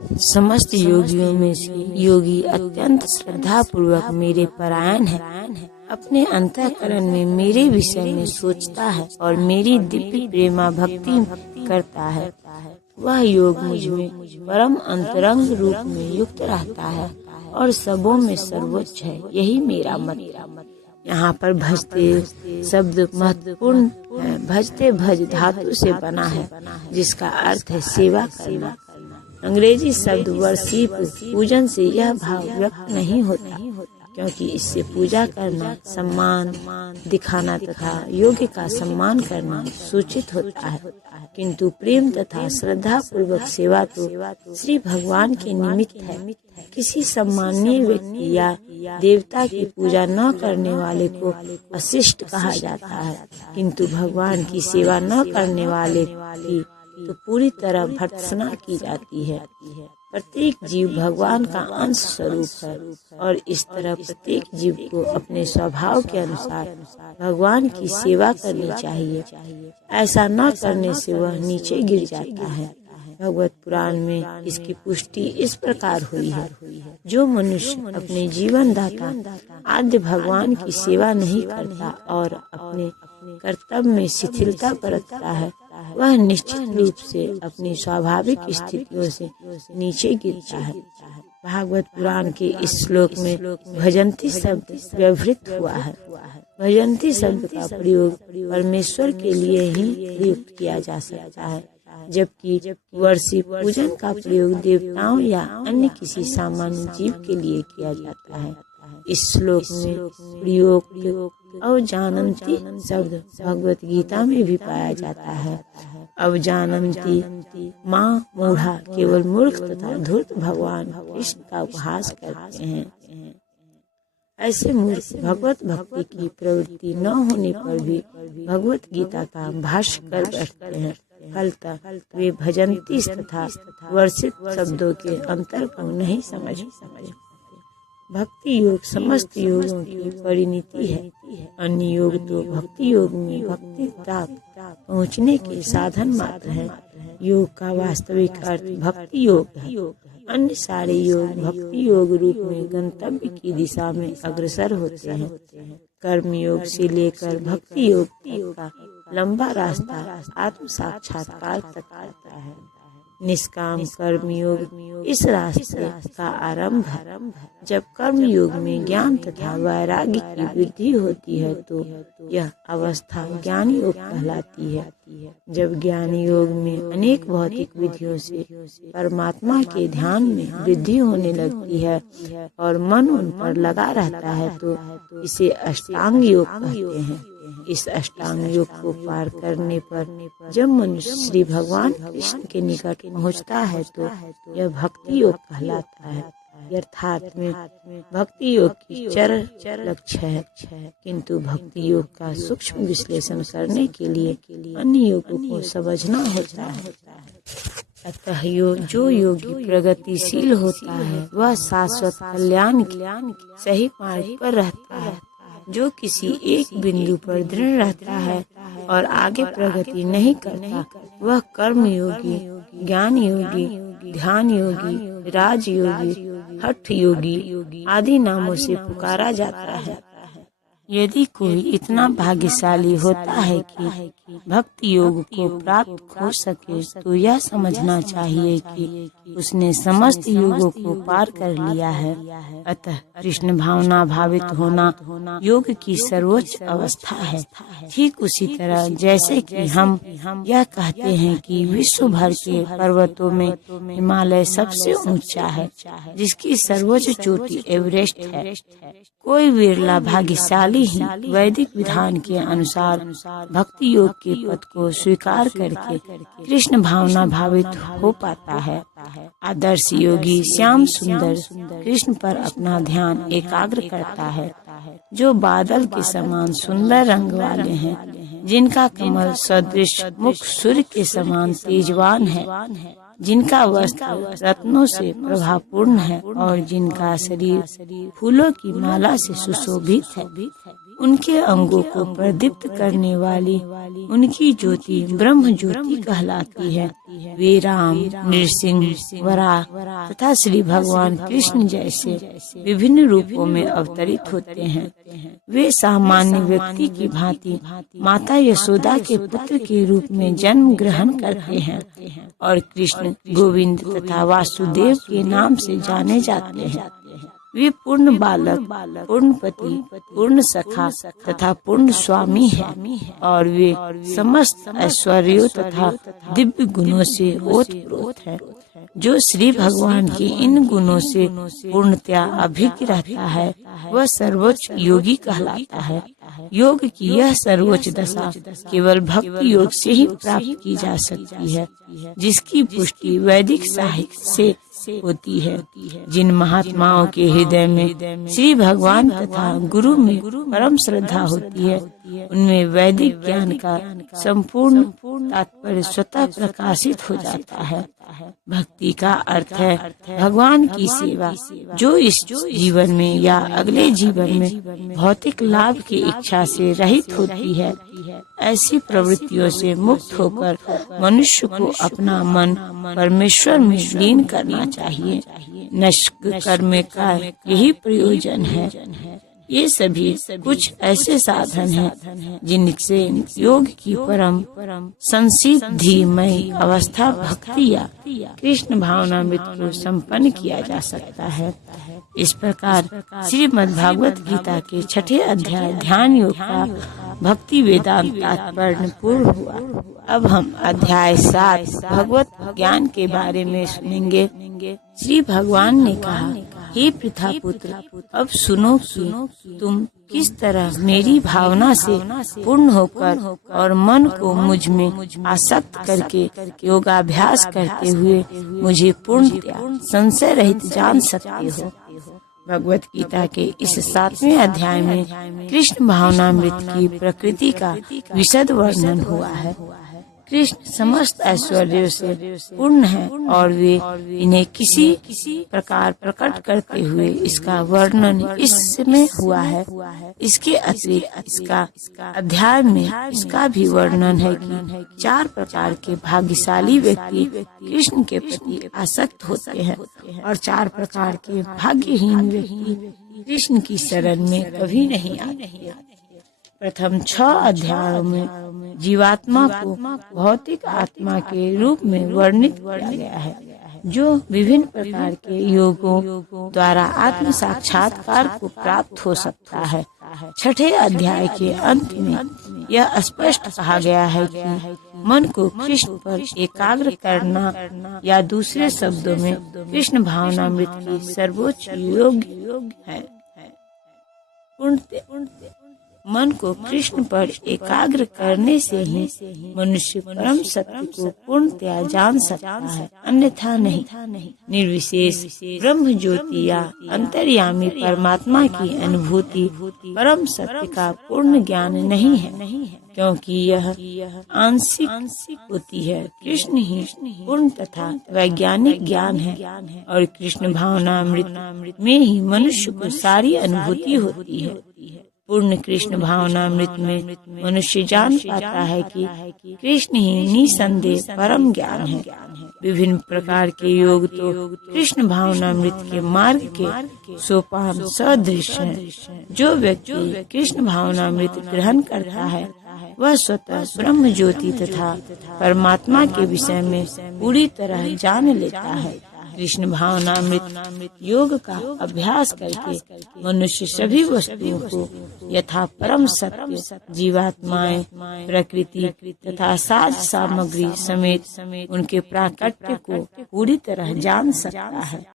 समस्त योगियों में से योगी अत्यंत श्रद्धा पूर्वक मेरे परायण है, अपने अंतःकरण में मेरे विषय में सोचता है और मेरी दिव्य प्रेमा भक्ति करता है। वह योग मुझ में परम अंतरंग रूप में युक्त रहता है और सबों में सर्वोच्च है। यही मेरा मत। यहाँ पर भजते शब्द महत्वपूर्ण है। भजते भज धातु से बना है, जिसका अर्थ है सेवा करना। अंग्रेजी शब्द वर्शिप पूजन से यह भाव व्यक्त नहीं होता, क्योंकि इससे पूजा करना, सम्मान दिखाना तथा योग्य का सम्मान करना सूचित होता है। किंतु प्रेम तथा श्रद्धा पूर्वक सेवा तो श्री भगवान के निमित्त है। किसी सम्मानीय व्यक्ति या देवता की पूजा न करने वाले को अशिष्ट कहा जाता है, किंतु भगवान की सेवा न करने वाले की तो पूरी तरह भर्त्सना की जाती है। प्रत्येक जीव भगवान का अंश स्वरूप है और इस तरह प्रत्येक जीव को अपने स्वभाव के अनुसार भगवान की सेवा करनी चाहिए। ऐसा न करने से वह नीचे गिर जाता है। भगवत पुराण में इसकी पुष्टि इस प्रकार हुई है। जो मनुष्य अपने जीवन दाता आद्य भगवान की सेवा नहीं करता और अपने कर्तव्य में शिथिलता बरतता है, वह निश्चित रूप से अपनी स्वाभाविक स्थितियों से नीचे गिरता है। भागवत पुराण के इस श्लोक में भजंती शब्द व्यवहृत हुआ है। भजंती शब्द का प्रयोग परमेश्वर के लिए ही प्रयुक्त किया जा सकता है, जबकि वर्षी पूजन का प्रयोग देवताओं या अन्य किसी सामान्य जीव के लिए किया जाता है। इस श्लोक में प्रयोग अवजानन्ति शब्द भगवत गीता में भी पाया जाता है। अवजानन्ति माँ मूढ़ा केवल मूर्ख तथा धूर्त भगवान कृष्ण का उपहास करते हैं। ऐसे मूर्ख भगवत भक्ति की प्रवृत्ति न होने पर भी भगवत गीता का भाष्य कर बैठते हैं। फलतः वे भजंती तथा वर्षित शब्दों के अंतर को नहीं समझ। भक्ति योग समस्त योगों की परिणति है। अन्य योग तो भक्ति योग में भक्ति तक पहुँचने के साधन मात्र है। योग का वास्तविक अर्थ भक्ति योग है। अन्य सारे योग भक्ति योग रूप में गंतव्य की दिशा में अग्रसर होते हैं। कर्म योग से लेकर भक्ति योग का लंबा रास्ता आत्म साक्षात्कार तक आता है। निष्काम कर्म योग इस रास्ते का आरंभ है। जब कर्म योग में ज्ञान तथा वैराग्य की वृद्धि होती है तो यह अवस्था ज्ञान योग कहलाती है। जब ज्ञान योग में अनेक भौतिक विधियों से परमात्मा के ध्यान में वृद्धि होने लगती है और मन उन पर लगा रहता है तो इसे अष्टांग योग कहते हैं। इस अष्टांग योग को पार करने पर जब मनुष्य श्री भगवान कृष्ण के निकट पहुँचता है तो यह भक्ति योग कहलाता है। यथार्थ में भक्ति योग की चर लक्ष्य है, किंतु भक्ति योग का सूक्ष्म विश्लेषण करने के लिए अन्य योगों को समझना होता है। अतः जो योगी प्रगतिशील होता है वह शाश्वत कल्याण की सही मार्ग पर रहता है। जो किसी एक बिंदु पर दृढ़ रहता है और आगे प्रगति नहीं करता, वह कर्म योगी, ज्ञान योगी, ध्यान योगी, राज योगी, हठ योगी आदि नामों से पुकारा जाता है। यदि कोई इतना भाग्यशाली होता है कि भक्ति योग को प्राप्त हो सके तो यह समझना चाहिए कि उसने समस्त योगों को पार कर लिया है। अतः कृष्ण भावना भावित होना योग की सर्वोच्च अवस्था है। ठीक उसी तरह जैसे कि हम यह कहते हैं कि विश्व भर के पर्वतों में हिमालय सबसे ऊंचा है, जिसकी सर्वोच्च चोटी एवरेस्ट है। कोई विरला भाग्यशाली ही वैदिक विधान के अनुसार भक्ति योग के पद को स्वीकार करके कृष्ण भावना भावित हो पाता है। आदर्श योगी श्याम सुंदर कृष्ण पर अपना ध्यान एकाग्र करता है, जो बादल के समान सुंदर रंग वाले हैं, जिनका कमल सदृश मुख सूर्य के समान तेजवान है, जिनका वस्त्र रत्नों से प्रभापूर्ण है और जिनका शरीर फूलों की माला से सुशोभित है। उनके अंगों को प्रदीप्त करने वाली उनकी ज्योति ब्रह्म ज्योति कहलाती है। वे राम, नृसिंह, वराह तथा श्री भगवान कृष्ण जैसे विभिन्न रूपों में अवतरित होते हैं। वे सामान्य व्यक्ति की भांति माता यशोदा के पुत्र के रूप में जन्म ग्रहण करते हैं और कृष्ण, गोविंद तथा वासुदेव के नाम से जाने जाते हैं। वे पूर्ण बालक, पूर्ण पति, पूर्ण सखा तथा पूर्ण स्वामी हैं और वे समस्त ऐश्वर्यों तथा दिव्य गुणों से ओतप्रोत हैं। जो श्री भगवान के इन गुणों से पूर्णतया अभिज्ञ रहता है वह सर्वोच्च योगी कहलाता है। योग की यह सर्वोच्च दशा केवल भक्ति योग से ही प्राप्त की जा सकती है, जिसकी पुष्टि वैदिक साहित्य से होती है। जिन महात्माओं के हृदय में श्री भगवान तथा गुरु में परम श्रद्धा होती है, उनमें वैदिक ज्ञान का संपूर्ण तात्पर्य स्वतः प्रकाशित हो जाता है। भक्ति का अर्थ है भगवान की सेवा, जो इस जीवन में या अगले जीवन में भौतिक लाभ की इच्छा से रहित होती है। ऐसी प्रवृत्तियों से मुक्त होकर मनुष्य को अपना मन परमेश्वर में लीन करना चाहिए। नष्ट कर्म का यही प्रयोजन है। ये सभी कुछ ऐसे साधन हैं जिनसे योग की परम संसिद्धिमय अवस्था भक्ति या कृष्ण भावनामृत को संपन्न किया जा सकता है। इस प्रकार श्रीमद् भागवत गीता के 6ठे अध्याय ध्यान योग का भक्ति वेदांत तात्पर्य पूर्ण हुआ। अब हम अध्याय 7 भगवत ज्ञान के बारे में सुनेंगे। श्री भगवान ने कहा, हे पृथा पुत्र, अब सुनो कि तुम किस तरह मेरी भावना से पूर्ण होकर और मन को मुझ में आसक्त करके योगाभ्यास करते हुए मुझे पूर्णतया संशय रहित जान सकते हो। भगवत गीता के इस 7वें अध्याय में कृष्ण भावनामृत की प्रकृति का विशद वर्णन हुआ है। कृष्ण समस्त ऐश्वर्यों से पूर्ण है और वे इन्हें किसी प्रकार प्रकट करते हुए इसका वर्णन इसमें हुआ है। इसके अतिरिक्त इसका अध्याय में इसका भी वर्णन है कि 4 प्रकार के भाग्यशाली व्यक्ति कृष्ण के प्रति आसक्त होते हैं और 4 प्रकार के भाग्यहीन व्यक्ति कृष्ण की शरण में कभी नहीं आते। प्रथम 6 अध्यायों में जीवात्मा को भौतिक आत्मा के रूप में वर्णित किया गया है, जो विभिन्न प्रकार के योगों द्वारा आत्म साक्षात्कार को प्राप्त हो सकता है। 6ठे अध्याय के अंत में यह स्पष्ट कहा गया है कि मन को कृष्ण पर एकाग्र करना या दूसरे शब्दों में कृष्ण भावनामृत की सर्वोच्च योग है। मन को कृष्ण पर एकाग्र करने से ही मनुष्य परम सत्य को पूर्णतया जान सकता है, अन्यथा नहीं। निर्विशेष ब्रह्म ज्योति या अंतर्यामी परमात्मा की अनुभूति परम सत्य का पूर्ण ज्ञान नहीं है, क्योंकि यह आंशिक होती है। कृष्ण ही पूर्ण तथा वैज्ञानिक ज्ञान है और कृष्ण भावनामृत में ही मनुष्य को सारी अनुभूति होती है। पूर्ण कृष्ण भावनामृत में मनुष्य जान पाता है कि कृष्ण ही निसंदेह परम ज्ञान है। विभिन्न प्रकार के योग तो कृष्ण भावनामृत के मार्ग के सोपान सदृश हैं। जो व्यक्ति कृष्ण भावनामृत ग्रहण करता है वह स्वतः ब्रह्म ज्योति तथा परमात्मा के विषय में पूरी तरह जान लेता है। कृष्ण भावनामृत योग का अभ्यास करके मनुष्य सभी वस्तुओं को यथा परम सत्य, जीवात्माएं, प्रकृति तथा साज सामग्री समेत उनके प्राकट्य को पूरी तरह जान सकता है।